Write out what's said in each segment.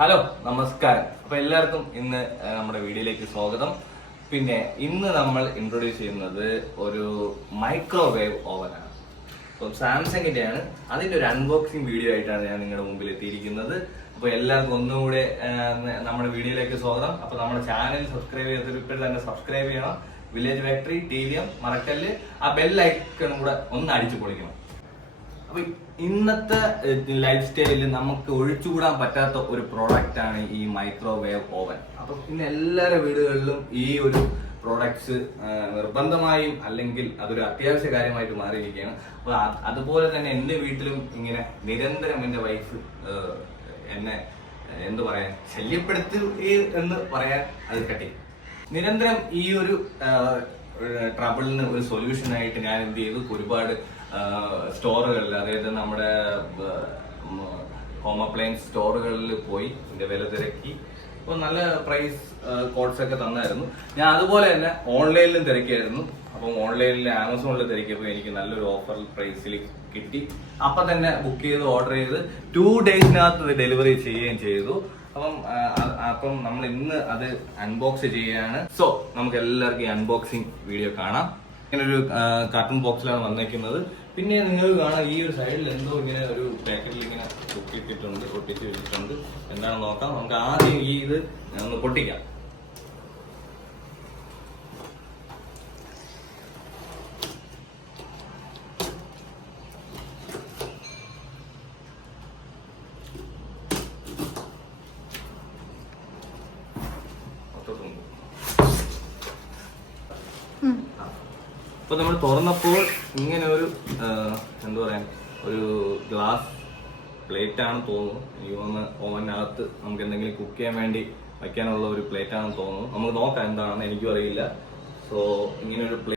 Hello നമസ്കാരം. അപ്പൊ എല്ലാവർക്കും ഇന്ന് നമ്മുടെ വീഡിയോയിലേക്ക് സ്വാഗതം. പിന്നെ ഇന്ന് നമ്മൾ ഇൻട്രൊഡ്യൂസ് ചെയ്യുന്നത് ഒരു മൈക്രോവേവ് ഓവനാണ്. അപ്പം സാംസങ്ങിന്റെ ആണ്. അതിന്റെ ഒരു അൺബോക്സിംഗ് വീഡിയോ ആയിട്ടാണ് ഞാൻ നിങ്ങളുടെ മുമ്പിൽ എത്തിയിരിക്കുന്നത്. അപ്പൊ എല്ലാവർക്കും ഒന്നുകൂടെ നമ്മുടെ വീഡിയോയിലേക്ക് സ്വാഗതം. അപ്പൊ നമ്മുടെ ചാനൽ സബ്സ്ക്രൈബ് ചെയ്തിട്ട് ഇപ്പോൾ തന്നെ സബ്സ്ക്രൈബ് ചെയ്യണം. വില്ലേജ് ഫാക്ടറി TVM മറക്കല്ല് ആ ബെൽ ഐക്കൺ കൂടെ ഒന്ന് അടിച്ചു പൊളിക്കണം. അപ്പൊ ഇന്നത്തെ ലൈഫ് സ്റ്റൈലിൽ നമുക്ക് ഒഴിച്ചുകൂടാൻ പറ്റാത്ത ഒരു പ്രോഡക്റ്റ് ആണ് ഈ മൈക്രോവേവ് ഓവൻ. അപ്പൊ ഇന്ന് എല്ലാവരുടെ വീടുകളിലും ഈ ഒരു പ്രോഡക്ട്സ് നിർബന്ധമായും അല്ലെങ്കിൽ അതൊരു അത്യാവശ്യ കാര്യമായിട്ട് മാറിയിരിക്കുകയാണ്. അപ്പൊ അതുപോലെ തന്നെ എന്റെ വീട്ടിലും ഇങ്ങനെ നിരന്തരം എന്റെ വൈഫ് എന്നെ എന്ത് പറയാൻ ശല്യപ്പെടുത്തി എന്ന് പറയാൻ അത് കട്ടി നിരന്തരം ഈ ഒരു ട്രബിളിന് ഒരു സൊല്യൂഷൻ ആയിട്ട് ഞാൻ എന്ത് ചെയ്തു, ഒരുപാട് സ്റ്റോറുകളിൽ, അതായത് നമ്മുടെ ഹോം അപ്ലയൻസ് സ്റ്റോറുകളിൽ പോയി ഇതിന്റെ വില തിരക്കി. അപ്പോൾ നല്ല പ്രൈസ് കോഡ്സ് ഒക്കെ തന്നായിരുന്നു. ഞാൻ അതുപോലെ തന്നെ ഓൺലൈനിലും തിരക്കിയായിരുന്നു. അപ്പം ഓൺലൈനിൽ ആമസോണിൽ തിരക്കിയപ്പോൾ എനിക്ക് നല്ലൊരു ഓഫർ പ്രൈസിൽ കിട്ടി. അപ്പം തന്നെ ബുക്ക് ചെയ്ത് ഓർഡർ ചെയ്ത് 2 ഡേയ്സിനകത്ത് ഡെലിവറി ചെയ്യുകയും ചെയ്തു. അപ്പം നമ്മൾ ഇന്ന് അത് അൺബോക്സ് ചെയ്യുകയാണ്. സോ നമുക്ക് എല്ലാവർക്കും ഈ അൺബോക്സിങ് വീഡിയോ കാണാം. ഇങ്ങനെ ഒരു കാർട്ടൂൺ ബോക്സിലാണ് വന്നേക്കുന്നത്. പിന്നെ നിങ്ങൾ കാണാം ഈ ഒരു സൈഡിൽ എന്തോ ഇങ്ങനെ ഒരു പാക്കറ്റിൽ ഇങ്ങനെ പൊട്ടിയിട്ടിട്ടുണ്ട്, പൊട്ടിച്ച് വെച്ചിട്ടുണ്ട്. എന്താണെന്ന് നോക്കാം. നമുക്ക് ആദ്യം ഇത് ഒന്ന് പൊട്ടിക്കാം. അപ്പൊ നമ്മൾ തുറന്നപ്പോൾ ഇങ്ങനെ ഒരു എന്താ പറയാ, ഒരു ഗ്ലാസ് പ്ലേറ്റ് ആണ് തോന്നുന്നു. ഈ ഓവനകത്ത് നമുക്ക് എന്തെങ്കിലും കുക്ക് ചെയ്യാൻ വേണ്ടി വയ്ക്കാനുള്ള ഒരു പ്ലേറ്റ് ആണെന്ന് തോന്നുന്നു. നമുക്ക് നോക്കാം എന്താണെന്ന്, എനിക്കും അറിയില്ല. സോ ഇങ്ങനെ ഒരു പ്ലേറ്റ്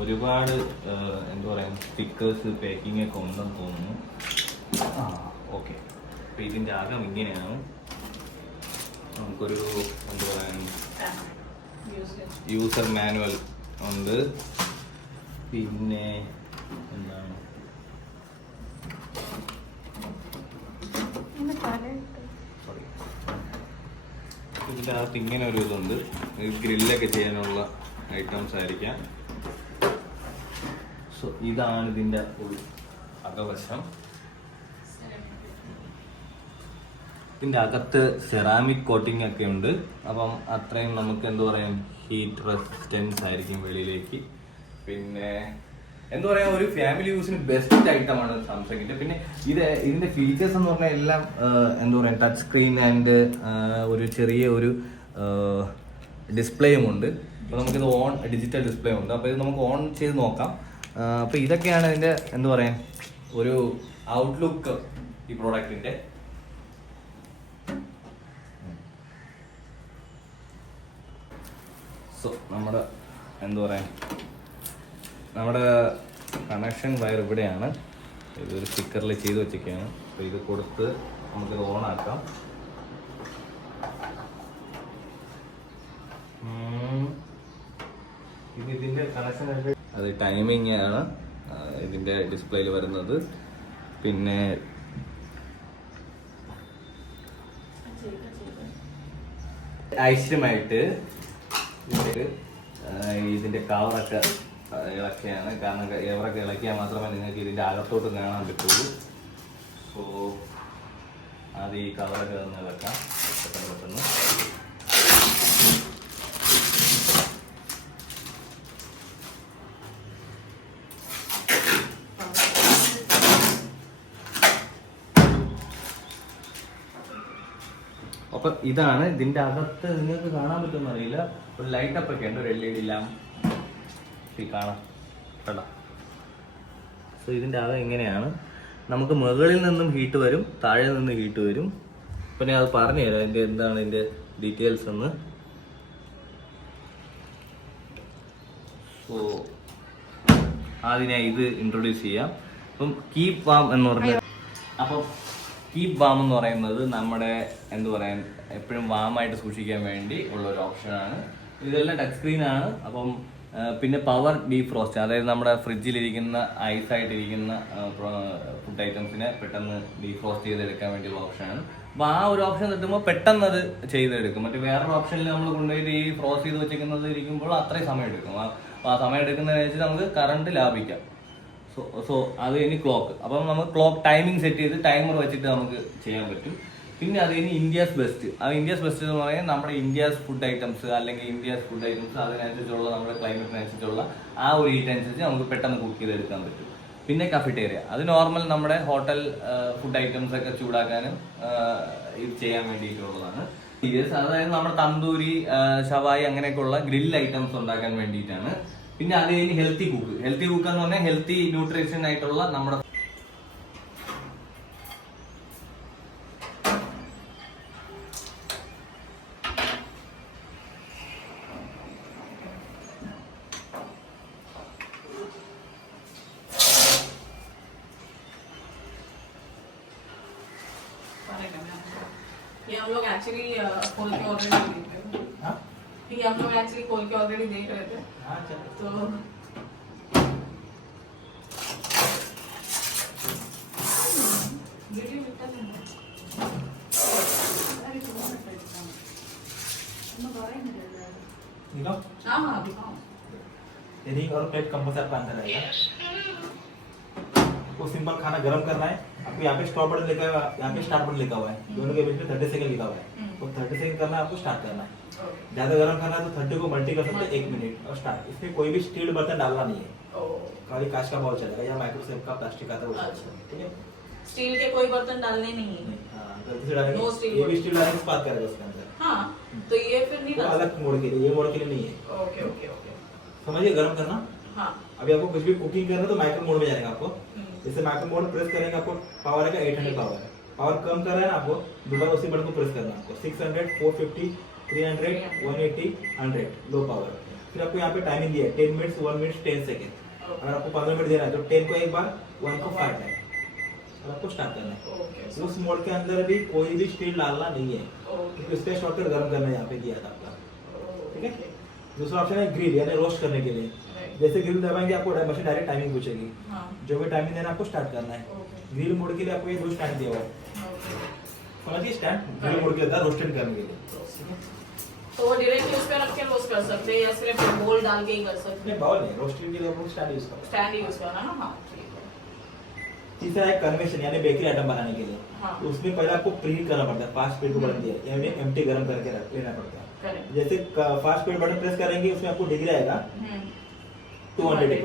ഒരുപാട് എന്താ പറയാ സ്റ്റിക്കേഴ്സ് പാക്കിംഗ് ഒക്കെ ഉണ്ടെന്ന് തോന്നുന്നു. ഓക്കെ. അപ്പൊ ഇതിന്റെ അകം ഇങ്ങനെയാണ്. നമുക്കൊരു എന്താ പറയാ യൂസർ മാനുവൽ ഉണ്ട്. പിന്നെ എന്താണ് സോറി, ഇതിൻ്റെ അകത്ത് ഇങ്ങനെ ഒരു ഇതുണ്ട്. ഗ്രില്ലൊക്കെ ചെയ്യാനുള്ള ഐറ്റംസ് ആയിരിക്കാം. സോ ഇതാണ് ഇതിന്റെ ഒരു അകവശം. ഇതിന്റെ അകത്ത് സെറാമിക് കോട്ടിംഗ് ഒക്കെ ഉണ്ട്. അപ്പം അത്രയും നമുക്ക് എന്താ പറയാ ഹീറ്റ് റെസിസ്റ്റൻസ് ആയിരിക്കും വെളിയിലേക്ക്. പിന്നെ എന്താ പറയാ, ഒരു ഫാമിലി യൂസിന് ബെസ്റ്റ് ഐറ്റമാണ് സാംസങ്ങിന്റെ. പിന്നെ ഇതിന്റെ ഫീച്ചേഴ്സ് എന്ന് പറഞ്ഞാൽ എല്ലാം എന്താ പറയാ ടച്ച് സ്ക്രീൻ ആൻഡ് ഒരു ചെറിയ ഒരു ഡിസ്പ്ലേയും ഉണ്ട്. അപ്പോൾ നമുക്കിത് ഓൺ ഡിജിറ്റൽ ഡിസ്പ്ലേ ഉണ്ട്. അപ്പോൾ ഇത് നമുക്ക് ഓൺ ചെയ്ത് നോക്കാം. അപ്പൊ ഇതൊക്കെയാണ് ഇതിന്റെ എന്താ പറയാ ഒരു ഔട്ട്ലുക്ക് ഈ പ്രോഡക്റ്റിന്റെ. സോ നമ്മുടെ എന്താ പറയാ നമ്മുടെ കണക്ഷൻ വയർ ഇവിടെയാണ്. ഇതൊരു സ്റ്റിക്കറിൽ ചെയ്ത് വെച്ചൊക്കെയാണ്. അപ്പോൾ ഇത് കൊടുത്ത് നമുക്കിത് ഓൺ ആക്കാം. ഇതിന്റെ കണക്ഷൻ അത് ടൈമിംഗ് ആണ് ഇതിന്റെ ഡിസ്പ്ലേയിൽ വരുന്നത്. പിന്നെ ഐശ്വര്യമായിട്ട് ഇതിന്റെ കവറൊക്കെ ഇളക്കിയാണ്. കാരണം കവറൊക്കെ ഇളക്കിയാൽ മാത്രമേ നിങ്ങൾക്ക് ഇതിന്റെ അകത്തോട്ട് കാണാൻ പറ്റുള്ളൂ. സോ ആദ്യം ഈ കവറൊക്കെ ഒന്ന് വെക്കാം പെട്ടെന്ന്. അപ്പൊ ഇതാണ് ഇതിന്റെ അകത്ത്. നിങ്ങൾക്ക് കാണാൻ പറ്റുമെന്ന് അറിയില്ല, ഒരു ലൈറ്റ് അപ്പ് ഒക്കെ ഉണ്ട്, ഒരു LED ലാമ്പ് കാണാം കേട്ടോ. സോ ഇതിന്റെ അകം ഇങ്ങനെയാണ്. നമുക്ക് മുകളിൽ നിന്നും ഹീറ്റ് വരും, താഴെ നിന്ന് ഹീറ്റ് വരും. അപ്പൊ ഞാൻ അത് പറഞ്ഞു തരാം ഇതിന്റെ എന്താണ് ഇതിന്റെ ഡീറ്റെയിൽസ് എന്ന്. സോ ആദ്യം ഞാൻ ഇത് ഇൻട്രൊഡ്യൂസ് ചെയ്യാം. അപ്പം കീപ് വാം എന്ന് പറഞ്ഞ, അപ്പം കീപ് വാം എന്ന് പറയുന്നത് നമ്മുടെ എന്താ പറയാൻ എപ്പോഴും വാമായിട്ട് സൂക്ഷിക്കാൻ വേണ്ടി ഉള്ള ഒരു ഓപ്ഷനാണ്. ഇതെല്ലാം ടച്ച് സ്ക്രീൻ ആണ്. അപ്പം പിന്നെ പവർ ഡീഫ്രോസ്റ്റ്, അതായത് നമ്മുടെ ഫ്രിഡ്ജിലിരിക്കുന്ന ഐസായിട്ടിരിക്കുന്ന ഫുഡ് ഐറ്റംസിനെ പെട്ടെന്ന് ഡീഫ്രോസ്റ്റ് ചെയ്തെടുക്കാൻ വേണ്ടിയുള്ള ഓപ്ഷനാണ്. അപ്പോൾ ആ ഒരു ഓപ്ഷൻ കിട്ടുമ്പോൾ പെട്ടെന്ന് അത് ചെയ്തെടുക്കും. മറ്റേ വേറൊരു ഓപ്ഷനിൽ നമ്മൾ കൊണ്ടുപോയിട്ട് ഈ ഫ്രോസ്റ്റ് ചെയ്ത് വെച്ചിരിക്കുന്നത് ഇരിക്കുമ്പോൾ അത്രയും സമയം എടുക്കും. അപ്പോൾ ആ സമയം എടുക്കുന്നതിന് വെച്ച് നമുക്ക് കറണ്ട് ലാഭിക്കാം. സോ അത് ഇനി ക്ലോക്ക്. അപ്പം നമുക്ക് ക്ലോക്ക് ടൈമിംഗ് സെറ്റ് ചെയ്ത് ടൈമർ വെച്ചിട്ട് നമുക്ക് ചെയ്യാൻ പറ്റും. പിന്നെ അത് ഇനി ഇന്ത്യാസ് ബെസ്റ്റ്. ആ ഇന്ത്യാസ് ബെസ്റ്റ് എന്ന് പറയുന്നത് നമ്മുടെ ഇന്ത്യാസ് ഫുഡ് ഐറ്റംസ് അല്ലെങ്കിൽ ഇന്ത്യാസ് ഫുഡ് ഐറ്റംസ് അതിനനുസരിച്ചുള്ള നമ്മുടെ ക്ലൈമറ്റിനനുസരിച്ചുള്ള ആ ഒരു ഹീറ്റ് അനുസരിച്ച് നമുക്ക് പെട്ടെന്ന് കുക്ക് ചെയ്തെടുക്കാൻ പറ്റും. പിന്നെ കഫറ്റേറിയ, അത് നോർമൽ നമ്മുടെ ഹോട്ടൽ ഫുഡ് ഐറ്റംസ് ഒക്കെ ചൂടാക്കാനും ഇത് ചെയ്യാൻ വേണ്ടിയിട്ടുള്ളതാണ്. അതായത് നമ്മുടെ തന്തൂരി, ഷവായി അങ്ങനെയൊക്കെയുള്ള ഗ്രിൽ ഐറ്റംസ് ഉണ്ടാക്കാൻ വേണ്ടിയിട്ടാണ്. പിന്നെ അത് കഴിഞ്ഞ് ഹെൽത്തി കുക്ക്. ഹെൽത്തി കുക്ക് എന്ന് പറഞ്ഞാൽ ഹെൽത്തി ന്യൂട്രീഷൻ ആയിട്ടുള്ള നമ്മുടെ ये हम लोग एक्चुअली खोल के ऑलरेडी देख रहे थे। हाँ, ये हम लोग एक्चुअली खोल के ऑलरेडी देख रहे थे। हाँ चलो। तो वीडियो मिलता है। अरे तो बहुत अच्छा है। हम लोग नहीं दे रहे हैं। दिखाओ। हाँ हाँ दिखाओ। यदि और प्लेट कंपल्सरी आपका अंदर रहेगा। वो सिंपल खाना गरम करना है। आपको यहाँ पे स्टॉप बटन लिखा हुआ है, यहाँ पे स्टार्ट बटन लिखा हुआ है, दोनों के बीच में 30 सेकंड लिखा हुआ है। तो 30 सेकंड करना है, आपको स्टार्ट करना है। ज्यादा गरम करना है तो 30 को मल्टी कर सकते हैं 1 मिनट और स्टार्ट। इसमें कोई भी स्टील बर्तन डालना नहीं है, खाली कांच का बाउल चलेगा या माइक्रोसेफ का प्लास्टिक आता है वो चलेगा। ठीक है, स्टील के कोई बर्तन डालने नहीं है। हाँ, गलती से डालेंगे नो स्टील ये भी स्टील डालेंगे स्पार्क करेगा उसके अंदर। हाँ तो ये फिर नहीं वो अलग मोड के लिए, ये मोड के लिए नहीं है। ओके ओके ओके समझिए, गरम करना। हाँ अभी आपको कुछ भी कुकिंग करना है तो माइक्रो मोड में जाएगा आपको। जैसे माइक्रो मोड प्रेस करेंगे आपको पावर आएगा 800 पावर है। पावर कम कर रहा है ना आपको, दोबारा उसी बटन को प्रेस करना है आपको। 600, 450, 300, 180, 100 लो पावर। फिर आपको यहाँ पे टाइमिंग दिया है 10 मिनट्स, 1 मिनट 10 सेकेंड। अगर आपको 15 मिनट देना है तो 10 को एक बार, 1 को 5 टाइम। और आपको स्टार्ट करना है। उस मोड के अंदर भी कोई भी स्टील डालना नहीं है, क्योंकि उसका शॉर्टकट गर्म करना यहाँ पे दिया था आपका। ठीक है, दूसरा ऑप्शन है ग्रिल यानी रोस्ट करने के लिए। जैसे ग्रिल दबाएंगे आपको मशीन डायरेक्ट टाइमिंग पूछेगी। हाँ। जो भी टाइमिंग देना आपको स्टार्ट करना है। ग्रिल मोड के लिए आपको ये दो स्टैंड दिया हुआ है, समझिए स्टैंड ग्रिल मोड के अंदर रोस्टेड करने के लिए। तो वो डायरेक्टली उस पे रख के रोस्ट कर सकते हैं या सिर्फ बोल डाल के ही कर सकते हैं? नहीं, बाउल नहीं, रोस्टिंग के लिए आपको स्टैंड यूज करना है। स्टैंड यूज करना ना। हाँ ठीक है। तीसरा है कन्वेक्शन यानी बेकरी आइटम बनाने के लिए। हाँ। तो उसमें पहले आपको प्रीहीट करना पड़ता है, फास्ट स्पीड को बटन दिया है यानी एम्प्टी गर्म करके रख लेना पड़ता है। जैसे फास्ट स्पीड बटन प्रेस करेंगे उसमें आपको डिग्री आएगा 200,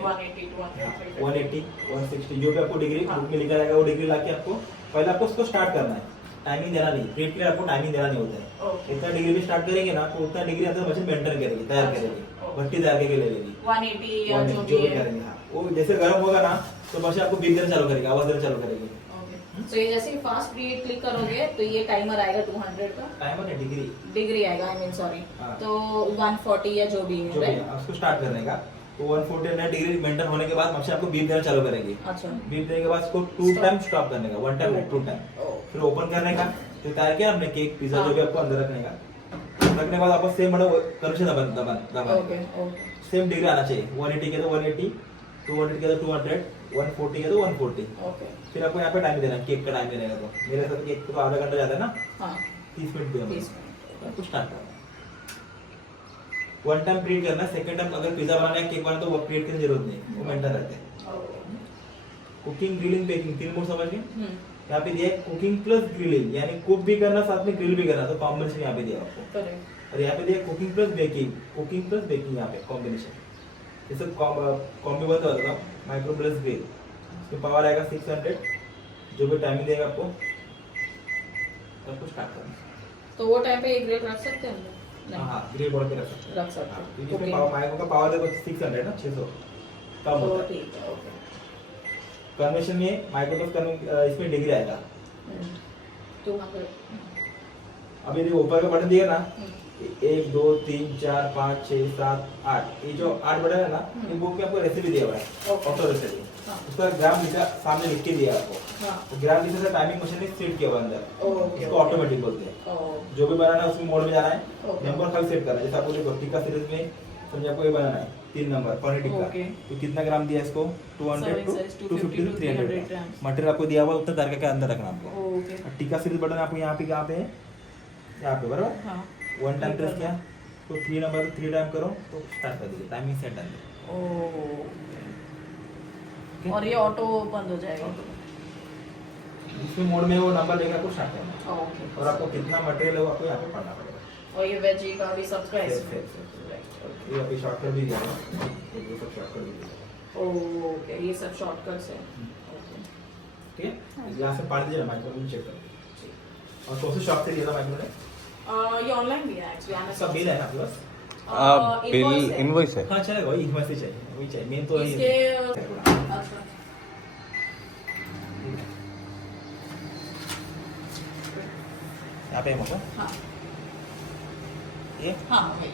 180, 160 जो भी आपको डिग्री बुक में लिखा रहेगा वो डिग्री लाके आपको पहले आपको उसको स्टार्ट करना है। टाइमिंग देना नहीं, प्रीहीट के लिए आपको टाइमिंग देना नहीं होता है। इतना डिग्री में स्टार्ट करेंगे ना तो उतना डिग्री अंदर मशीन मेंटेन करेगी, तैयार करेगी, भट्टी तैयार करके ले लेगी 180 या जो भी करेंगे। हाँ, वो जैसे गर्म होगा ना तो मशीन आपको बीप देना चालू करेगी, आवाज देना चालू करेगी। तो ये जैसे फास्ट प्रीहीट क्लिक करोगे तो ये टाइमर आएगा 200 का। टाइमर है डिग्री आएगा, आई मीन सॉरी। तो 140 या जो भी है उसको स्टार्ट करने का। तो 149 डिग्री मेंटेन होने के बाद मशीन आपको बीप देना चालू करेगी। अच्छा, बीप देने के बाद इसको 2 टाइम स्टॉप करने का, 1 टाइम 2 टाइम। फिर ओपन करने का, फिर तैयार किया हमने केक पिज्जा जो भी आपको अंदर रखने का। रखने के बाद आपको सेम बड़ा कनेक्शन दबाना, सेम डिग्री आना चाहिए। 180 के तो 180, 200 के तो 200, 140 के तो 140। फिर आपको यहाँ पे टाइम देना है, केक का टाइम देने का। तो मेरे साथ केक तो आधा घंटा जाता है ना। 30 मिनट देना, आपको स्टार्ट करना। 1 टाइम प्रीहीट करना, सेकंड टाइम अगर पिज्जा बनाना है, केक बनाना तो वो प्रीहीट करने की जरूरत नहीं, वो मेंटेन रहते हैं। कुकिंग, ग्रिलिंग, बेकिंग 3 मोड समझ गए। यहाँ पे दिया है कुकिंग प्लस ग्रिलिंग, यानी कुक भी करना साथ में ग्रिल भी करना, तो कॉम्बिनेशन यहाँ पे दिया है आपको। करेक्ट। और यहाँ पे दिया कुकिंग प्लस बेकिंग यहाँ पे कॉम्बिनेशन। जैसे कॉम्बी बता देता हूँ, माइक्रो प्लस ग्रिल, इसमें पावर आएगा 600, जो भी टाइमिंग देगा आपको, तब कुछ स्टार्ट करना। तो वो टाइम पे एक ग्रिल रख सकते हैं हम लोग? नहीं। हाँ, ग्रिल बोर्ड पे रख सकते हैं। रख सकते हैं। क्योंकि इसमें माइक्रो का पावर देखो 600 ना, 600 कम तो होता है। ठीक है, ओके। कन्वेंशन में माइक्रो प्लस इसमें डिग्री आएगा। 200। अब ये ऊपर का बटन दिया ना, 1 2 3 4 5 6 7 8, ये जो 8 बटन है ना, ये बुक में आपको रेसिपी दिया हुआ है, ऑटो रेसिपी। हाँ। उसका ग्राम लिखा सामने लिख के दिया है आपको। हाँ। तो ग्राम लिखने से टाइमिंग मशीन में सेट किया हुआ है अंदर, ओके, इसको ऑटोमेटिक बोलते हैं। ओके। जो भी बनाना है उसमें मोड में जाना है, ओके। नंबर खाली सेट करना है। जैसे आपको देखो टिक्का सीरीज में समझे आपको ये बनाना है 3 नंबर पनीर टिक्का, ओके। तो कितना ग्राम दिया है इसको, 200 Serving to size 250 to 300 grams। Gram material आपको दिया हुआ, उतना तारका के अंदर रखना आपको। ओके। और टिक्का सीरीज बटन आपको यहाँ पे कहाँ पे है, यहाँ पे बराबर। हाँ। 1 टाइम प्रेस किया तो 3 नंबर 3 टाइम करो तो स्टार्ट कर दीजिए, टाइमिंग सेट डाल दीजिए। ओके। और ये ऑटो बंद हो जाएगा? इसमें मोड में वो नंबर लेकर आपको स्टार्ट करना है। ओके। और आपको कितना मटेरियल है वो आपको यहाँ पे पढ़ना पड़ेगा। और ये वेजी का भी सब का सेफ, इसमें? Safe, safe. ये अभी शॉर्टकट भी दिया है, ये सब शॉर्टकट भी दिया है। ओके, ये सब शॉर्टकट्स है। ओके। ठीक है, यहाँ से पढ़ दीजिए, माइक्रो में चेक कर लीजिए। और कौन से शॉप से लिया था माइक्रो ने? ये ऑनलाइन भी है एक्चुअली, सब बिल है ना आपके पास? बिल इनवॉइस है। हाँ चलेगा, वही इनवॉइस ही चाहिए, वही चाहिए, मेन तो इसके ये अच्छा। यहाँ पे होगा हाँ ये। हाँ वही।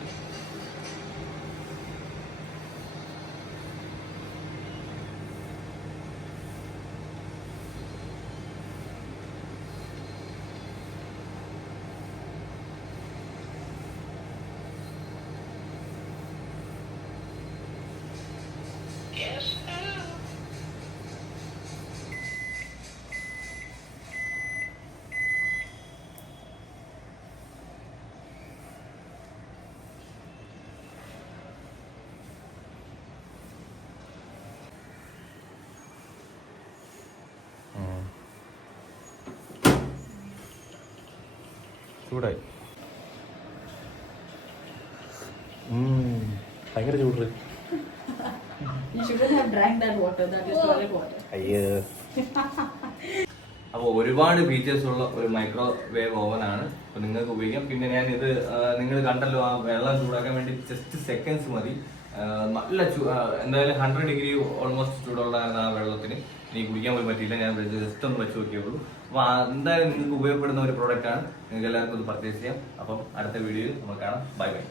ചൂടായി. ഭയങ്കര ചൂട്. You shouldn't have drank that water. That is toilet water. അയ്യോ. അപ്പോൾ ഒരുപാട് ഫീച്ചേഴ്സ് ഉള്ള ഒരു മൈക്രോവേവ് ഓവൻ ആണ്. അപ്പോൾ നിങ്ങൾക്ക് ഉപയോഗിക്കാം. പിന്നെ ഞാൻ ഇത് നിങ്ങൾ കണ്ടല്ലോ, ആ വെള്ളം ചൂടാക്കാൻ വേണ്ടി ജസ്റ്റ് സെക്കൻഡ്സ് മതി. നല്ല എന്തായാലും 100 ഡിഗ്രി ഓൾമോസ്റ്റ് ചൂടുള്ള ആ വെള്ളത്തിന് എനിക്ക് കുടിക്കാൻ പോലും പറ്റിയില്ല. ഞാൻ ജസ്റ്റ് ഒന്ന് വെച്ച് നോക്കിയുള്ളൂ. അപ്പോൾ എന്തായാലും നിങ്ങൾക്ക് ഉപയോഗപ്പെടുന്ന ഒരു പ്രോഡക്റ്റ് ആണ്. നിങ്ങൾക്ക് എല്ലാവർക്കും ഇത് പർച്ചേസ് ചെയ്യാം. അപ്പം അടുത്ത വീഡിയോയിൽ നമുക്ക് കാണാം. Bye bye.